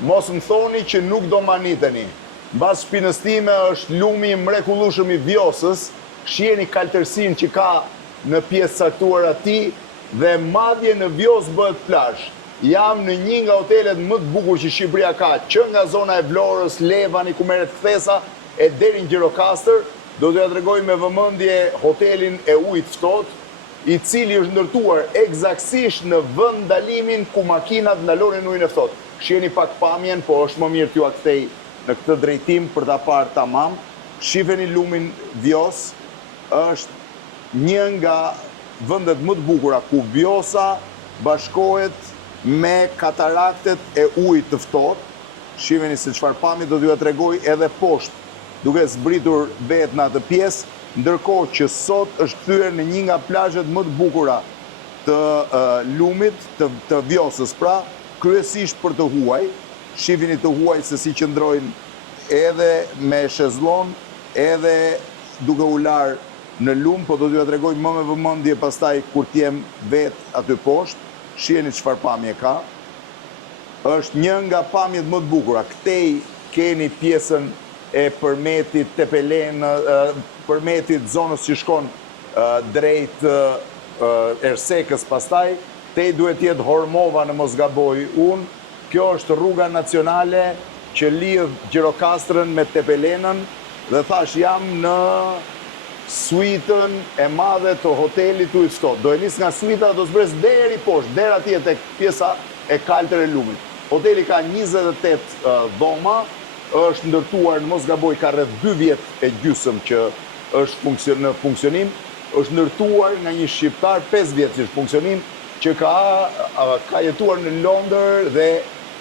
mos më thoni që nuk do maniteni. Mbas shpinës time është lumi i mrekullueshëm i Vjosës, shiheni kaltërsinë që ka në pjesë caktuar aty dhe madje në Vjosë bëhet plazh. Jam në një nga hotelet më të bukur që Shqipëria ka, që nga zona e Vlorës, Levani, ku merret kthesa e deri në Gjirokastër. Do t'ja tregoj me vëmendje hotelin e ujit ftohtë, i cili është ndërtuar eksaktësisht në vend ndalimin ku makinat ndalonin ujin e ftohtë. Shiheni pak pamjen, po është më mirë t'ju a kthej në këtë drejtim për ta parë tamam. Shifeni lumin Vjos, është një nga vendet më të bukura ku Vjosa bashkohet me kataraktet e ujit të ftohtë. Shiheni se çfarë pamje do t'ju a tregoj edhe poshtë, duke zbritur vetë në atë pjesë, ndërkohë që sot është kthyer në një nga plazhet më të bukura të lumit, të Vjosës, pra, kryesisht për të huaj. Shiheni të huaj se si qëndrojnë edhe me shezllon, edhe duke u larë në lum, po do t'ju tregoj më me vëmendje pastaj kur t'jem vetë aty poshtë. Shiheni çfarë pamje ka. Është një nga pamjet më të bukura. Këtej keni pjesën e përmetit Tepelen, përmetit zonës që shkon drejt Ersekës pastaj, te duhet jetë Hormova në mos gaboj unë. Kjo është rruga nacionale që lidh Gjirokastrën me Tepelenën dhe thash jam në suitën e madhe të hotelit ujit ftohtë. Do e nis nga suita, do zbres deri poshtë, deri atje tek pjesa e kaltër e lumit. Hoteli ka 28 dhoma, është ndërtuar në mos gaboj ka rreth 2 vjet e gjysmë që është në funksionim, është ndërtuar nga një shqiptar 5 vjet që është funksionim, që ka jetuar në Londër dhe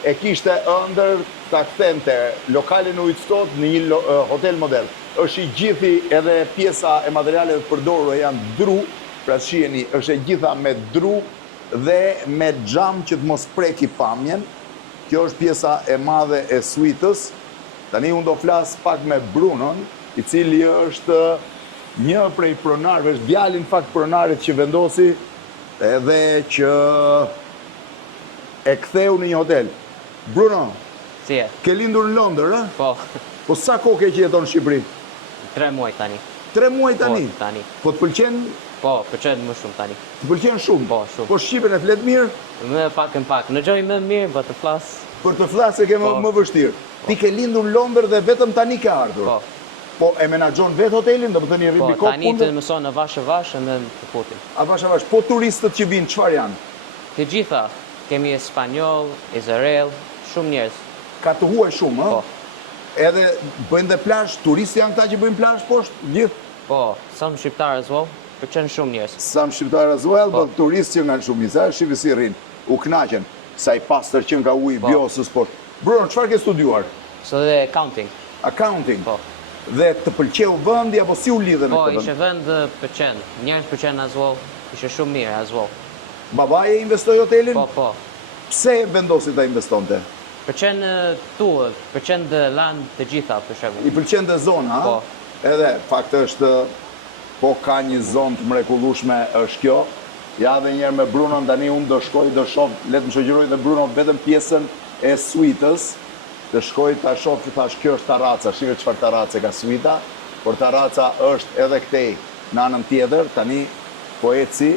e kishte ëndër ta kthente lokalin e ujit ftohtë në një hotel model. Është i gjithi edhe pjesa e materialeve përdorura janë dru, pra shiheni, është e gjitha me dru dhe me xham që të mos preki pamjen. Kjo është pjesa e madhe e suitës. Tani unë do flas pak me Brunon, i cili është një prej pronarëve, është djali në fakt pronarit që vendosi edhe që e ktheu në një hotel. Bruno, Si e? ke lindur në Londër, a? Po, Po sa kohë ke që jeton në Shqipëri? 3 muaj tani. 3 muaj tani? Po, tani. Po të pëlqen? Po, pëlqen më shumë tani. Të pëlqen shumë? Po, shumë. Po shqipen e flet mirë? Më pak në pak. Në gjoj më mirë, po të flas. Për të flasë e ke më vështirë. Ti ke lindur në Londër dhe vetëm tani ke ardhur? Po. Po e menaxhon vetë hotelin, do të thënë Po, mbi kohë tani të mëson në vash dhe të futim. A vash. Po turistët që vinë, çfarë janë? Të gjitha, kemi Spanjoll, Izrael, shumë njerëz. Ka të huaj shumë, ëh? Po. Edhe bëjnë dhe plazh, turistë janë këta që bëjnë plazh poshtë, gjithë. Po, some shqiptar as well, pëlqen shumë njerëz. Some shqiptar as well, Po. but turistë që nga shumë njësa, shifi si rrinë, u knaqen, sa i pastër që nga uji Vjosës poshtë. Bruno, çfarë ke studiuar? So dhe accounting. Accounting. Po. Dhe të pëlqeu vendi apo si u lidhe me Po, këtë ishe vend? vend pëlqen. Njerëz pëlqen as well, ishe shumë mirë as well. Babai e investoi hotelin? Po. Pse vendosi ta investonte? Pëlqen tu, pëlqen dhe land të gjitha për shembull. I pëlqen dhe zona, ha? Po. Edhe, fakt është, po ka një zonë të mrekullueshme është kjo. Ja dhe njerë me Brunon, tani unë do shkoj, do shoh, le të më shoqëroj dhe Bruno vetëm pjesën e suitës, të shkoj ta shoh, thash kjo është terraca, shikoj çfarë terrace ka suita, por terraca është edhe këtej në anën tjetër, tani po eci.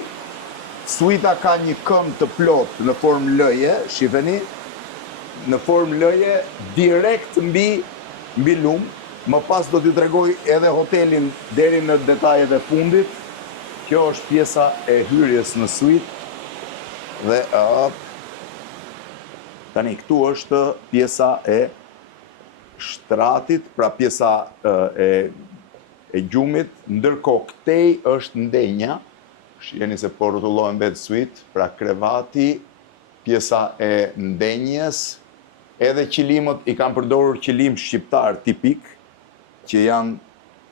Suita ka një këmbë të plotë në formë lëje, shifeni, në formë lëje direkt mbi lum. Më pas do t'ju tregoj edhe hotelin deri në detajet e fundit. Kjo është pjesa e hyrjes në suite dhe tani këtu është pjesa e shtratit, pra pjesa e gjumit, ndërkohë këtej është ndenja. Shiheni se po rrotullohen vetë suite, pra krevati, pjesa e ndenjes, edhe qilimët i kanë përdorur qilim shqiptar tipik, që janë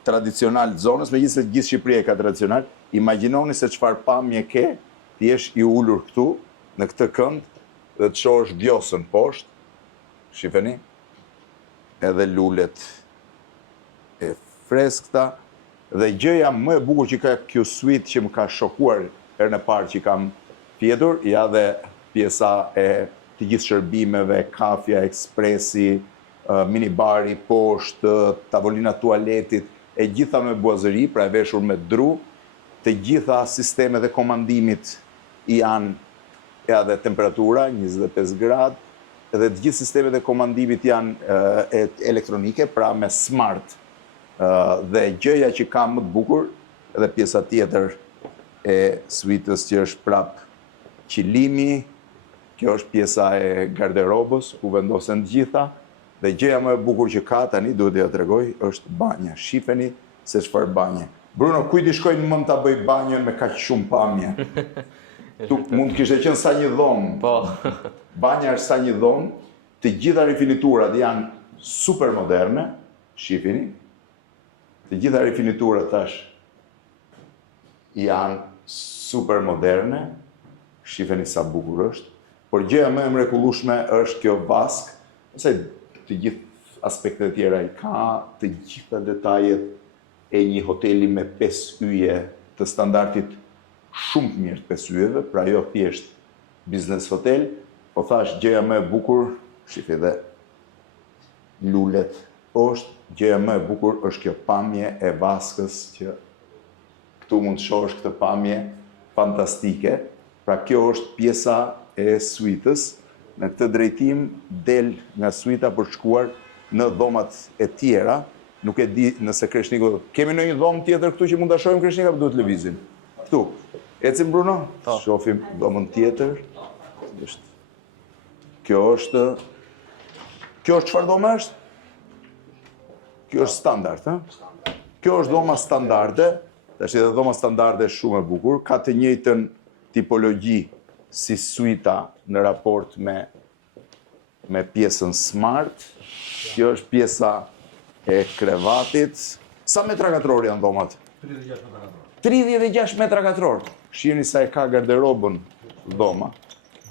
tradicional zonës, megjithëse gjithë Shqipëria ka tradicional. Imagjinoni se çfarë pamje ke, ti jesh i ulur këtu, në këtë kënd, dhe të shohësh Vjosën poshtë. Shifeni? Edhe lulet e freskëta. Dhe gjëja më e bukur që ka kjo suite që më ka shokuar herën e parë që kam fjetur, ja dhe pjesa e të gjithë shërbimeve, kafja, ekspresi, minibari, poshtë, tavolina tualetit, e gjitha me buazëri, pra e veshur me dru, të gjitha sistemet e komandimit janë edhe temperatura, 25 gradë, edhe të gjithë sistemet e komandimit janë elektronike, pra me smart. Dhe gjëja që ka më të bukur, edhe pjesa tjetër e suitës që është prap qilimi, kjo është pjesa e garderobës, ku vendosen të gjitha, dhe gjëja më e bukur që ka tani, duhet t'ja tregoj, është banja. Shifeni se çfarë banje. Bruno, kujt i shkojnë mend ta bëj banjën me kaq shumë pamje? Tu mund të kishte qenë sa një dhomë. Po. Banja është sa një dhomë, të gjitha rifiniturat janë super moderne, shifini. Të gjitha rifiniturat tash janë super moderne, shifeni sa bukur është. Por gjëja më e mrekullueshme është kjo vask, ose të gjithë aspektet e tjera i ka, të gjitha detajet e një hoteli me 5 yje të standardit shumë të mirë të 5 yjeve, pra jo thjesht business hotel, po thash gjëja më e bukur, shifi dhe lulet poshtë, gjëja më e bukur është kjo pamje e vaskës që këtu mund të shohësh këtë pamje fantastike. Pra kjo është pjesa e suitës, në këtë drejtim del nga suita për shkuar në dhomat e tjera. Nuk e di nëse Kreshniku, kemi në një dhomë tjetër këtu që mund të shohim Kreshnika, për duhet lëvizim. Këtu, ecim Bruno, shofim dhomën tjetër. Kjo është çfarë dhomë është? Kjo është standard, ha? Kjo është dhoma standarde, tash edhe dhoma standarde shumë e bukur, ka të njëjtën tipologji si suita në raport me pjesën smart. Kjo është pjesa e krevatit. Sa metra katror janë dhomat? 36 metra katror. 36 metra katror. Shihni sa e ka garderobën dhoma.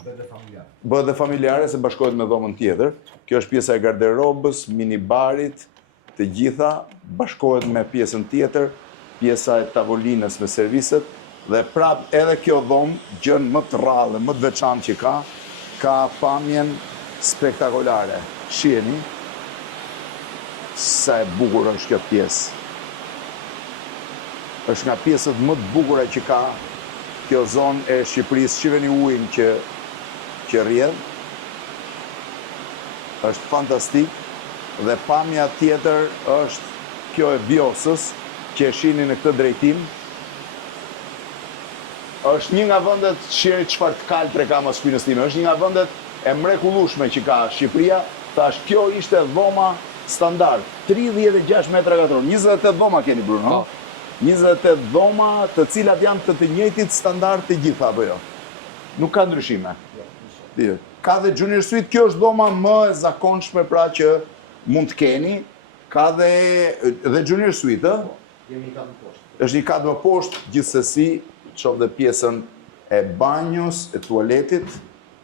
Bëhet dhe familjare se bashkohet me dhomën tjetër. Kjo është pjesa e garderobës, minibarit, të gjitha bashkohet me pjesën tjetër, pjesa e tavolinës me serviset, dhe prap edhe kjo dhomë, gjën më të rrallë, më të veçantë që ka pamjen spektakolare. Shihni sa e bukur është kjo pjesë. Është nga pjesët më të bukura që ka kjo zonë e Shqipërisë. Shihni ujin që rrjedh. Është fantastik. Dhe pamja tjetër është kjo e Vjosës, që e shihni në këtë drejtim. Është një nga vendet, shihni çfarë të kaltre ka mas shpinës time. Është një nga vendet e mrekullueshme që ka Shqipëria. Thash, kjo ishte dhoma standard, 36 metra katror. 28 dhoma keni, Bruno? 28 dhoma, të cilat janë të njëjtit standard të gjitha, apo jo? Nuk ka ndryshime. Ka dhe junior suite, kjo është dhoma më e zakonshme pra që mund të keni. Ka dhe junior suite, ë? Jemi një katë më poshtë. Është një katë më poshtë, gjithsesi, qof dhe pjesën e banjos, e tualetit,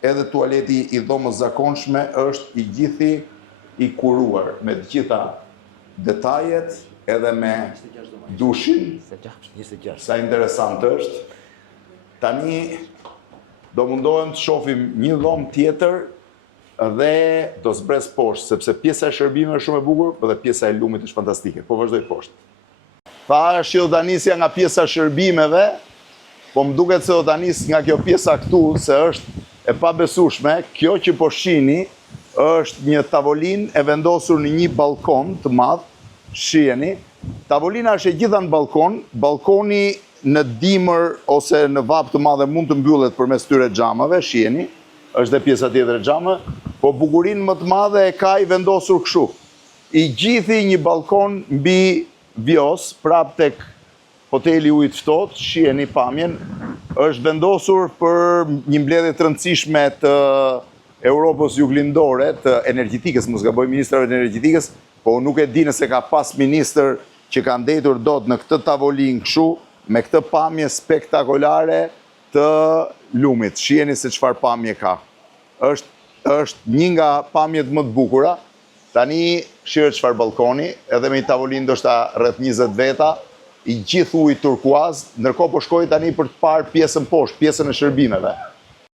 edhe tualeti i dhomës zakonshme është i gjithi i kuruar, me të gjitha detajet, edhe me dushin. 26. Sa interesant është. Tani do mundohem të shohim një dhomë tjetër dhe do zbres poshtë, sepse pjesa e shërbimeve është shumë e bukur, dhe pjesa e lumit është fantastike. Po vazhdoj poshtë. Thash që do ta nisja nga pjesa e shërbimeve, po më duket se do ta nis nga kjo pjesa këtu, se është e pabesueshme. Kjo që po shihni është një tavolinë e vendosur në një balkon të madh. Shihni, tavolina është e gjitha në balkon. Balkoni në dimër ose në vap të madhe mund të mbyllet përmes këtyre xhamave. Shihni, është dhe pjesa tjetër e xhamave, po bukurinë më të madhe e ka i vendosur kështu. I gjithi një balkon mbi Vjos, prap tek hoteli ujit ftohtë. Shihni pamjen, është vendosur për një mbledhje të rëndësishme të Europës juglindore, të energjetikës, mos gaboj, ministrave të energjetikës, po nuk e di nëse ka pas ministër që ka ndetur dot në këtë tavolinë kështu, me këtë pamje spektakolare të lumit. Shihni se çfarë pamje ka. Është një nga pamjet më të bukura. Tani shihni çfarë balkoni, edhe me një tavolinë ndoshta rreth 20 veta, i gjithë ujë turkuaz, ndërkohë po shkoj tani për të parë pjesën poshtë, pjesën e shërbimeve.